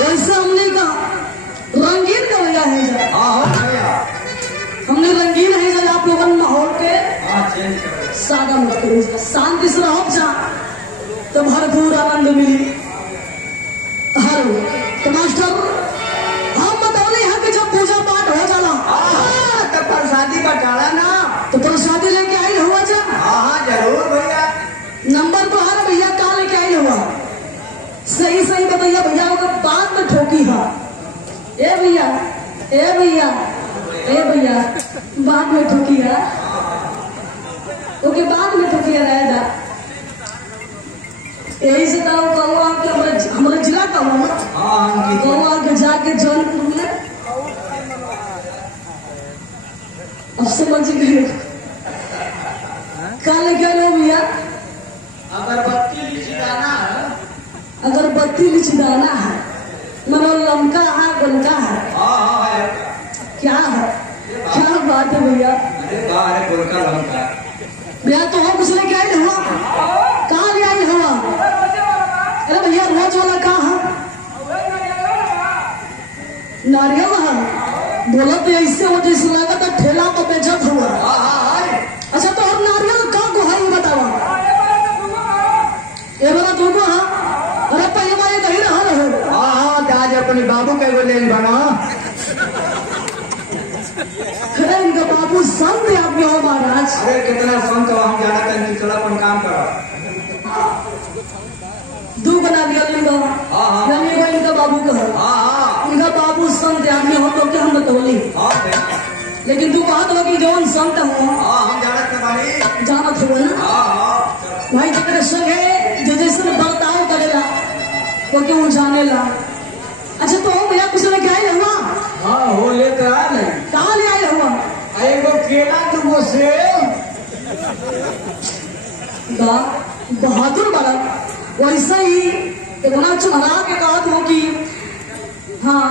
वैसे हमने का रंगीन का भैया है जा। भैया हमने रंगीन है जा। आप लोगों माहौल के सादा मत करो, शांति से रहो जा तो भरपूर आनंद मिली। हर तो मास्टर हम बतौले यहाँ के जब पूजा पाठ हो जाला तो प्रसादी बटाला ना, तो प्रसादी लेके आई हुआ जा। हाँ जरूर भैया। नंबर तो हर भैया कहाँ लेके आई हुआ, सही सही बताइए भैया। अगर बाद में ठोकी है ए भैया, ए भैया, ए भैया, बाद में ठोकी है, ओके बाद में ठोकी रहेगा। यही से तो कौआ के हमारे जिला का हुआ कौआ के जाके जौनपुर में अब समझ गए क्या लेके लो भैया। अगरबत्ती लिचिदाना है, अगरबत्ती लिचिदाना है, मनो लमका है गलका है, क्या है, क्या बात है भैया। भैया तो हम कुछ लेके आए हुआ, कहाँ ले आए हुआ? अरे भैया रोज वाला कहाँ है? नारियल है, बोला तो ऐसे हो जैसे लगा था ठेला पर बेचत हुआ। अच्छा तो हम नारियल कहाँ को है ये बतावा? ये बड़ा तुमको है? अरे पहले वाले कहीं रहा रहो। आज अपने बाबू के वो ले बना। अरे इनका बाबू संत आदमी हो महाराज। अरे कितना संत हो, हम जाना कहीं चला अपन काम करो। दू बना दिया लिंगा, यानी वो इनका बाबू का है। इनका बाबू संत आदमी हो तो क्या हम बतौली, लेकिन तू बात हो कि जौन संत हो हम जानत हो ना भाई, जगह संगे जो जैसे बर्ताव करेला वो क्यों जाने ला। अच्छा तो भैया कुछ लेके आए हुआ? हाँ हो लेकर आ नहीं, कहाँ ले आए हुआ? एगो केला दूगो सेब। बहादुर बड़ा वैसे ही इतना चुनरा के कहा हो कि हाँ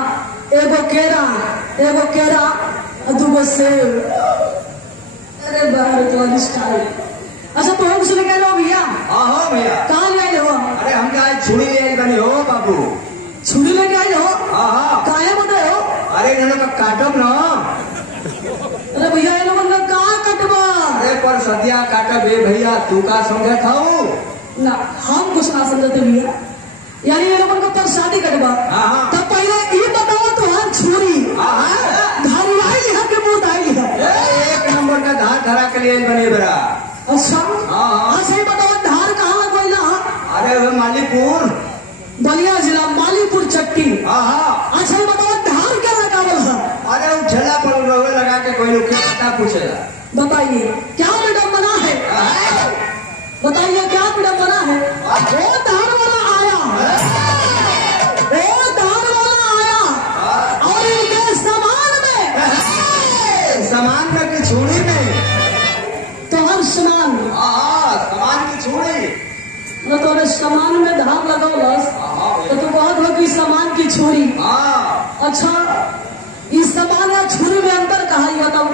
एगो केरा और दूगो सेब। अरे बाहर तो स्टाइल। अच्छा तो हम सुन के लो भैया। हाँ भैया कहाँ ले आए हो? अरे हम क्या छुरी ले बने हो बाबू, छुरी लेके आए हो? काहे बताए हो? अरे इन लोग काटब ना। अरे भैया ये लोगों ने कहाँ कटवा? अरे पर सदिया काटब ए भैया, तू का समझे खाऊ ना, हम कुछ ना समझते भैया। यानी ये लोगों को पर शादी कटवा। तब पहले ये बताओ तो हर छुरी धारी आई है कि मुंह आई है? एक नंबर का धार धरा के लिए बने बरा। अच्छा अच्छा ये बताओ धार कहाँ लगवाइला? अरे वो मालीपुर, बलिया जिला मालीपुर चट्टी। अच्छा ये बताओ धार क्या लगावल है? अरे वो ठेला पर लगा के कोई लोग क्या पूछेगा। बताइए क्या मैडम बना है? बताइए क्या मैडम बना है? वो धार वाला आया, वो धार वाला आया और इनके सामान में की छुरी में तो हर सामान की छुरी न तो सामान में धार लगौलस तो बहुत हो कि सामान की छुरी। अच्छा इस सामान या छुरी में अंतर कहा ही बताओ।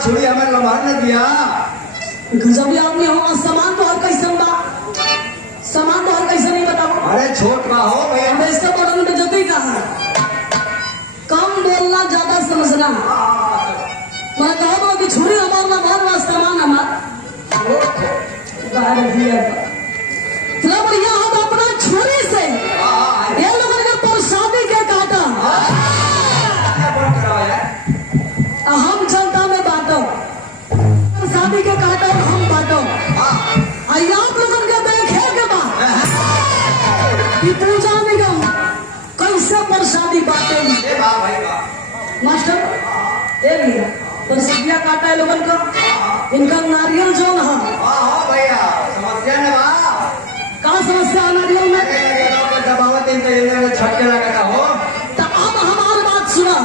छुरी हमें लम्हार न दिया। गजब आदमी हो, सामान तो हर कैसे बा, सामान तो हर कैसे नहीं बताओ। अरे छोट का हो भैया, वैसे बड़न में जती कहा कम बोलना ज्यादा समझना। मैं कहो कि छुरी हमार ना मार सामान हमार चलो भैया हम अपना छुरी से ये लोगों ने प्रसादी के काटा हम जनता में बांटो, प्रसादी के काटा हम बांटो। आप लोगों के देखे के बाद कि पूजा निगम कैसे प्रसादी बांटेगी। मास्टर ए भैया प्रसादिया काटा है लोगों का, इनका नारियल जो है भैया समस्या ने कहाँ समस्या नारियल में दबावत छटके लगा हो। तो अब हमारी बात सुना,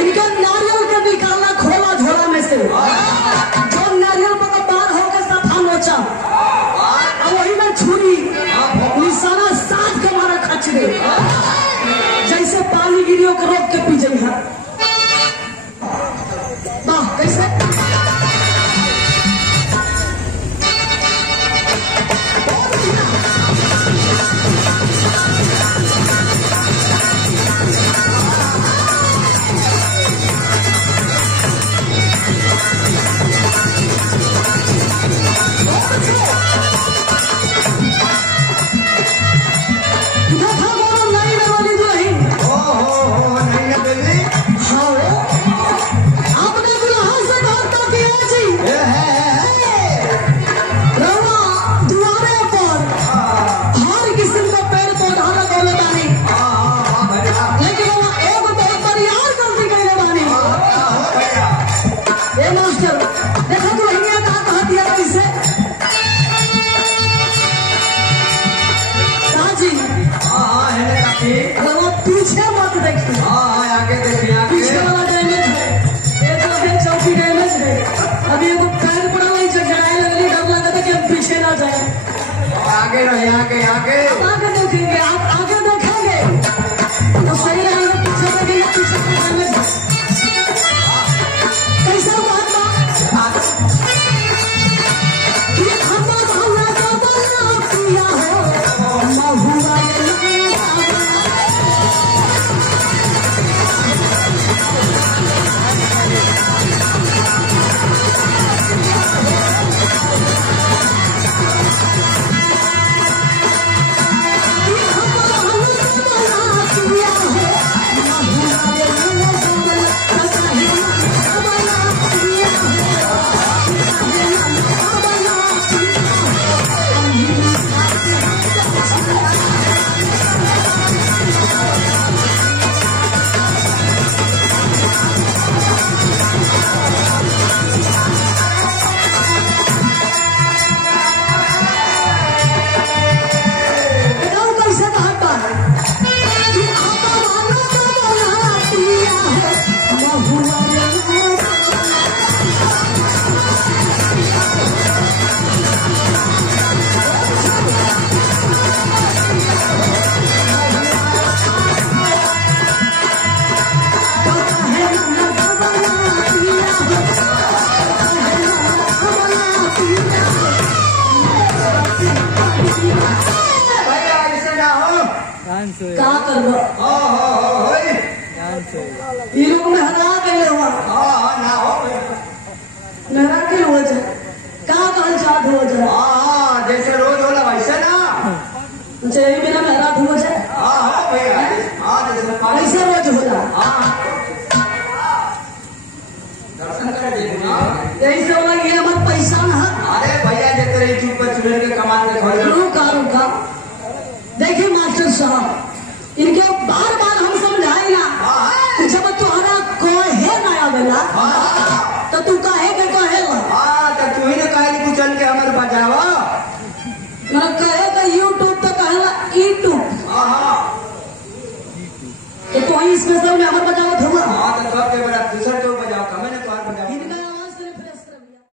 इनका नारियल के निकालना खोला झोला में से जो नारियल पर बार होकर सफा नोचा वही में छुरी निशाना साथ के मारा खच दे जैसे पानी गिरियो को रोक के पी जाए। वाह कैसे देखा बोलो नहीं रे वाली दुल्हन ओ नहीं ना बेबी हाँ आपने दुल्हा से बात किया जी रवा दुआरे पर हर किस्म का पेड़ पौधा लगौले बानी लेकिन वो एक बहुत बड़ी और गलती कैले बानी ए मास्टर देखो दुल्हनिया का कहा दिया कैसे काजी है काकी रवा पीछे मत देखिए आगे देखिए पीछे आगे वाला डैमेज है ये तो है चौकी डैमेज है अभी एगो पैर पड़ा नहीं चढ़ाए लगली डर लगा था कि हम पीछे ना जाए आगे रहे आगे आगे आगे देखेंगे आप आगे देखेंगे तो सही रहेगा पीछे देखेंगे पीछे डैमेज है कैसा बात ये हमरा भावना का बना किया हो महुआ क्या करबो ये लोग में हरा गए हुआ मेरा के हो जाए क्या कहल चाहत हो जाए जैसे रोज होला वैसे ना जय बिना मेरा हो जाए जैसे कैसे रोज हो जाए दर्शन कर देखना ऐसे वाला ये हमारा पैसा ना अरे भैया देते रही चुप पर चुड़ैल के कमान में खोल रुका देखिए मास्टर साहब इनके बार बार हम समझाए ना कि जब तुम्हारा कहे ना आवेला तो तू कहे के कहेला तो तू ही ने कहली तू चल के हमारे बजावा मैं कहे का यूट्यूब तो कहेला यूट्यूब तो तू ही स्पेशल में हमारे बजावत हुआ तो सबके बड़ा दूसर के